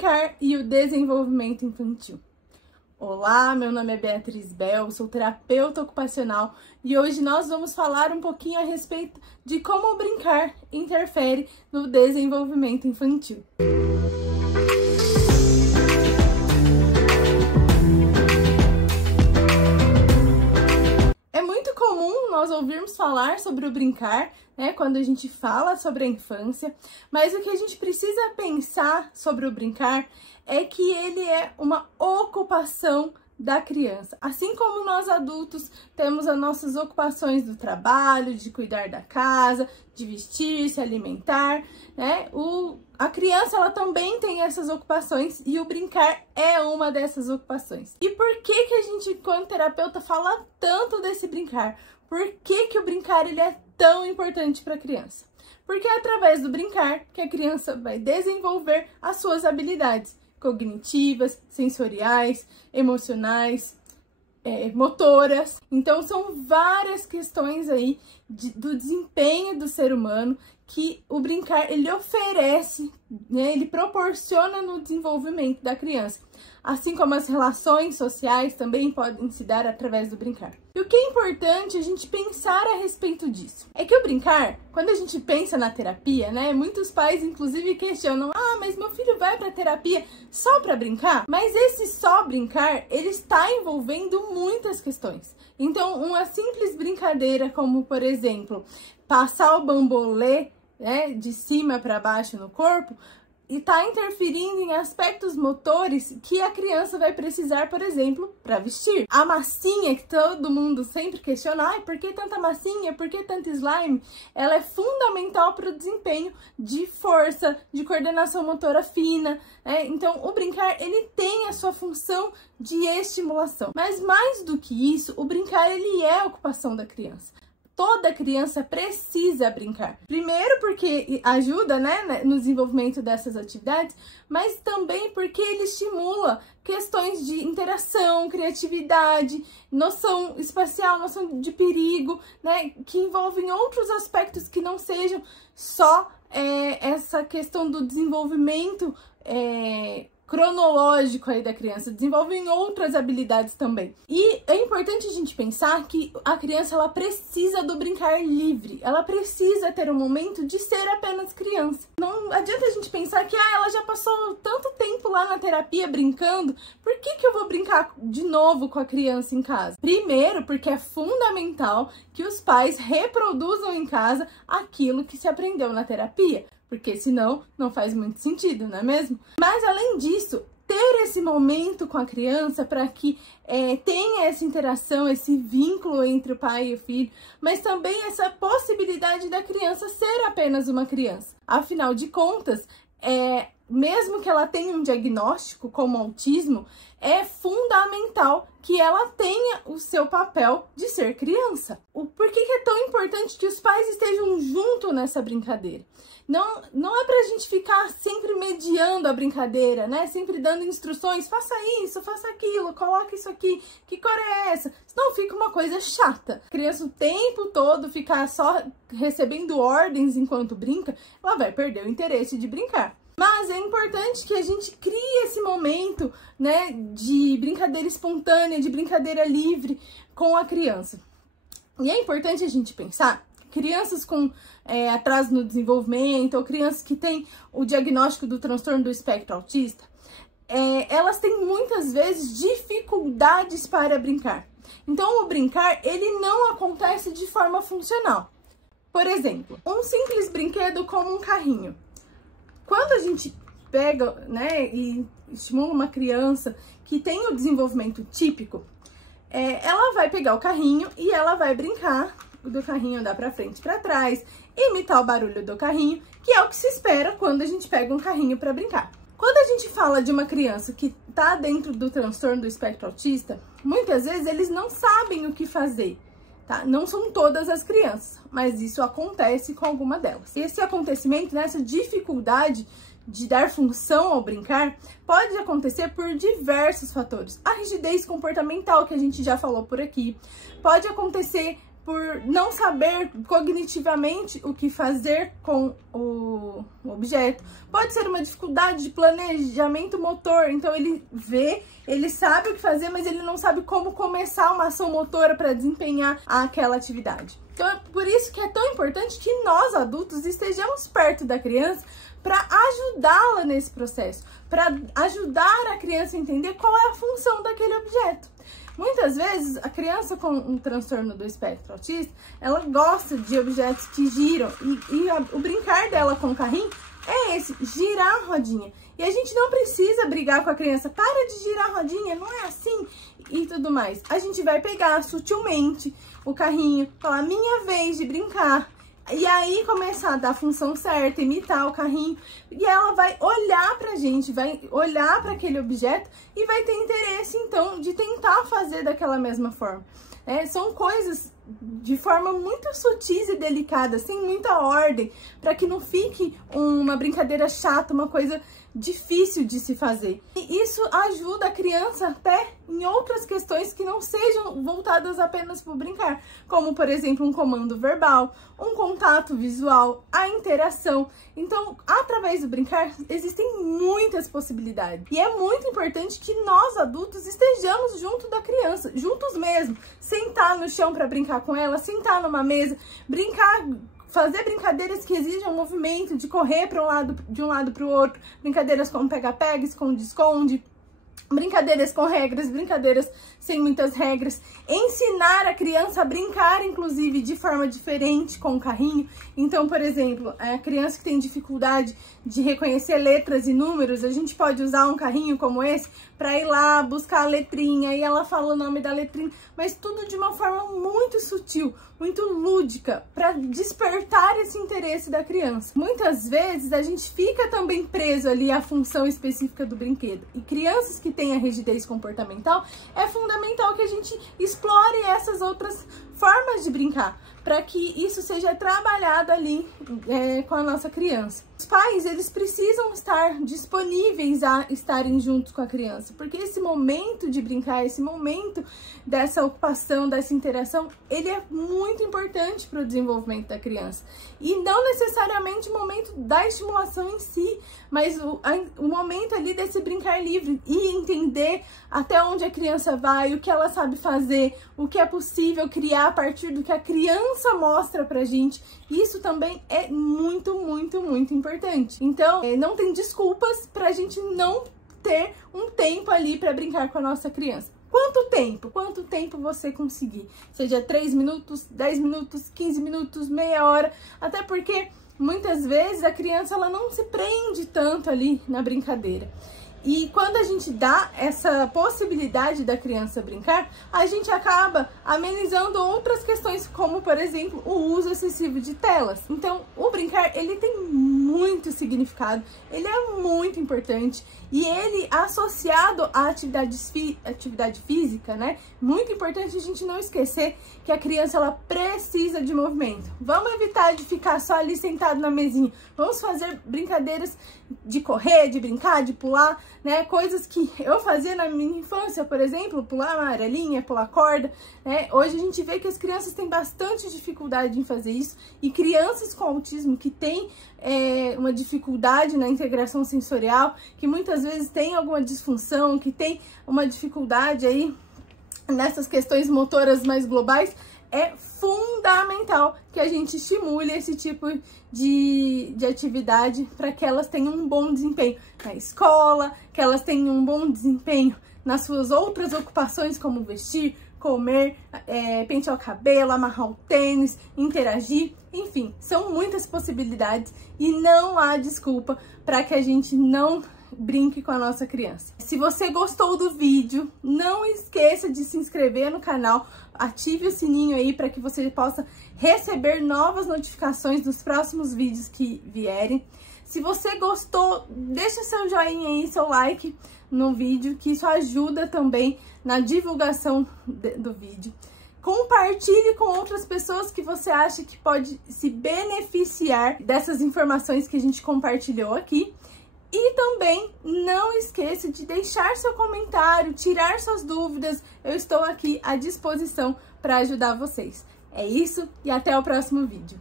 brincar e o desenvolvimento infantil. Olá, meu nome é Beatriz Bel, sou terapeuta ocupacional e hoje nós vamos falar um pouquinho a respeito de como o brincar interfere no desenvolvimento infantil. É muito comum nós ouvirmos falar sobre o brincar, né, quando a gente fala sobre a infância, mas o que a gente precisa pensar sobre o brincar é que ele é uma ocupação da criança. Assim como nós adultos temos as nossas ocupações do trabalho, de cuidar da casa, de vestir, se alimentar, né? A criança ela também tem essas ocupações e o brincar é uma dessas ocupações. E por que que a gente, enquanto terapeuta, fala tanto desse brincar? Por que que o brincar ele é tão importante para a criança? Porque é através do brincar que a criança vai desenvolver as suas habilidades cognitivas, sensoriais, emocionais, motoras. Então são várias questões aí do desempenho do ser humano que o brincar ele oferece, né, ele proporciona no desenvolvimento da criança. Assim como as relações sociais também podem se dar através do brincar. E o que é importante a gente pensar a respeito disso é que o brincar, quando a gente pensa na terapia, né, muitos pais inclusive questionam: ah, mas meu filho vai para terapia só para brincar? Mas esse só brincar, ele está envolvendo muitas questões. Então, uma simples brincadeira como, por exemplo, passar o bambolê, né, de cima para baixo no corpo, e está interferindo em aspectos motores que a criança vai precisar, por exemplo, para vestir. A massinha, que todo mundo sempre questiona: ah, por que tanta massinha, por que tanto slime? Ela é fundamental para o desempenho de força, de coordenação motora fina, né? Então, o brincar, ele tem a sua função de estimulação. Mas mais do que isso, o brincar, ele é a ocupação da criança. Toda criança precisa brincar. Primeiro porque ajuda, né, no desenvolvimento dessas atividades, mas também porque ele estimula questões de interação, criatividade, noção espacial, noção de perigo, né, que envolvem outros aspectos que não sejam só essa questão do desenvolvimento cronológico aí da criança, desenvolvem outras habilidades também. E é importante a gente pensar que a criança ela precisa do brincar livre, ela precisa ter um momento de ser apenas criança. Não adianta a gente pensar que ela já passou tanto tempo lá na terapia brincando, por que que eu vou brincar de novo com a criança em casa? Primeiro, porque é fundamental que os pais reproduzam em casa aquilo que se aprendeu na terapia. Porque senão não faz muito sentido, não é mesmo? Mas além disso, ter esse momento com a criança para que tenha essa interação, esse vínculo entre o pai e o filho, mas também essa possibilidade da criança ser apenas uma criança. Afinal de contas, mesmo que ela tenha um diagnóstico como autismo, é fundamental que ela tenha o seu papel de ser criança. Por que que é tão importante que os pais estejam juntos nessa brincadeira? Não é pra gente ficar sempre mediando a brincadeira, né? Sempre dando instruções: faça isso, faça aquilo, coloque isso aqui, que cor é essa? Senão fica uma coisa chata. A criança o tempo todo ficar só recebendo ordens enquanto brinca, ela vai perder o interesse de brincar. Mas é importante que a gente crie esse momento, né, de brincadeira espontânea, de brincadeira livre com a criança. E é importante a gente pensar: crianças com atraso no desenvolvimento ou crianças que têm o diagnóstico do transtorno do espectro autista, elas têm muitas vezes dificuldades para brincar. Então, o brincar, ele não acontece de forma funcional. Por exemplo, um simples brinquedo como um carrinho. Quando a gente pega, né, e estimula uma criança que tem o desenvolvimento típico, ela vai pegar o carrinho e ela vai brincar do carrinho, andar para frente e para trás, imitar o barulho do carrinho, que é o que se espera quando a gente pega um carrinho para brincar. Quando a gente fala de uma criança que está dentro do transtorno do espectro autista, muitas vezes eles não sabem o que fazer. Tá? Não são todas as crianças, mas isso acontece com alguma delas. Esse acontecimento, essa dificuldade de dar função ao brincar, pode acontecer por diversos fatores. A rigidez comportamental, que a gente já falou por aqui, pode acontecer por não saber cognitivamente o que fazer com o objeto. Pode ser uma dificuldade de planejamento motor, então ele vê, ele sabe o que fazer, mas ele não sabe como começar uma ação motora para desempenhar aquela atividade. Então é por isso que é tão importante que nós adultos estejamos perto da criança para ajudá-la nesse processo, para ajudar a criança a entender qual é a função daquele objeto. Muitas vezes, a criança com um transtorno do espectro autista, ela gosta de objetos que giram o brincar dela com o carrinho é esse, girar a rodinha. E a gente não precisa brigar com a criança, para de girar a rodinha, não é assim e tudo mais. A gente vai pegar sutilmente o carrinho, falar minha vez de brincar. E aí começar a dar a função certa, imitar o carrinho, e ela vai olhar pra gente, vai olhar para aquele objeto e vai ter interesse então de tentar fazer daquela mesma forma. São coisas de forma muito sutis e delicada, sem muita ordem, para que não fique uma brincadeira chata, uma coisa difícil de se fazer. E isso ajuda a criança até em outras questões que não sejam voltadas apenas para o brincar, como por exemplo um comando verbal, um contato visual, a interação. Então, através do brincar, existem muitas possibilidades. E é muito importante que nós adultos estejamos junto da criança, juntos mesmo, sentar no chão para brincar com ela, sentar numa mesa, brincar, fazer brincadeiras que exijam movimento, de correr de um lado para o outro, brincadeiras como pega-pega, esconde-esconde, brincadeiras com regras, brincadeiras sem muitas regras, ensinar a criança a brincar, inclusive, de forma diferente com o carrinho. Então, por exemplo, a criança que tem dificuldade de reconhecer letras e números, a gente pode usar um carrinho como esse para ir lá buscar a letrinha, e ela fala o nome da letrinha, mas tudo de uma forma muito sutil, muito lúdica, para despertar esse interesse da criança. Muitas vezes a gente fica também preso ali à função específica do brinquedo, e crianças que têm a rigidez comportamental, é fundamental que a gente explore essas outras formas de brincar, para que isso seja trabalhado ali com a nossa criança. Os pais, eles precisam estar disponíveis a estarem juntos com a criança, porque esse momento de brincar, esse momento dessa ocupação, dessa interação, ele é muito importante para o desenvolvimento da criança. E não necessariamente o momento da estimulação em si, mas o momento ali desse brincar livre e entender até onde a criança vai, o que ela sabe fazer, o que é possível criar a partir do que a criança mostra pra gente. Isso também é muito, muito, muito importante. Então, não tem desculpas pra gente não ter um tempo ali pra brincar com a nossa criança. Quanto tempo? Quanto tempo você conseguir? Seja 3 minutos, 10 minutos, 15 minutos, meia hora. Até porque muitas vezes a criança ela não se prende tanto ali na brincadeira. E quando a gente dá essa possibilidade da criança brincar, a gente acaba amenizando outras questões, como, por exemplo, o uso excessivo de telas. Então, o brincar, ele tem muito significado, ele é muito importante, e ele associado à atividade física, né? Muito importante a gente não esquecer que a criança, ela precisa de movimento. Vamos evitar de ficar só ali sentado na mesinha. Vamos fazer brincadeiras de correr, de brincar, de pular, né? Coisas que eu fazia na minha infância, por exemplo, pular amarelinha, pular corda, né? Hoje a gente vê que as crianças têm bastante dificuldade em fazer isso, e crianças com autismo que têm uma dificuldade na integração sensorial, que muitas vezes tem alguma disfunção, que tem uma dificuldade aí nessas questões motoras mais globais, é fundamental que a gente estimule esse tipo de atividade para que elas tenham um bom desempenho na escola, que elas tenham um bom desempenho nas suas outras ocupações, como vestir, comer, pentear o cabelo, amarrar o tênis, interagir, enfim, são muitas possibilidades e não há desculpa para que a gente não brinque com a nossa criança. Se você gostou do vídeo, não esqueça de se inscrever no canal, ative o sininho aí para que você possa receber novas notificações dos próximos vídeos que vierem. Se você gostou, deixa seu joinha aí, seu like no vídeo, que isso ajuda também na divulgação do vídeo. Compartilhe com outras pessoas que você acha que pode se beneficiar dessas informações que a gente compartilhou aqui. E também não esqueça de deixar seu comentário, tirar suas dúvidas. Eu estou aqui à disposição para ajudar vocês. É isso e até o próximo vídeo.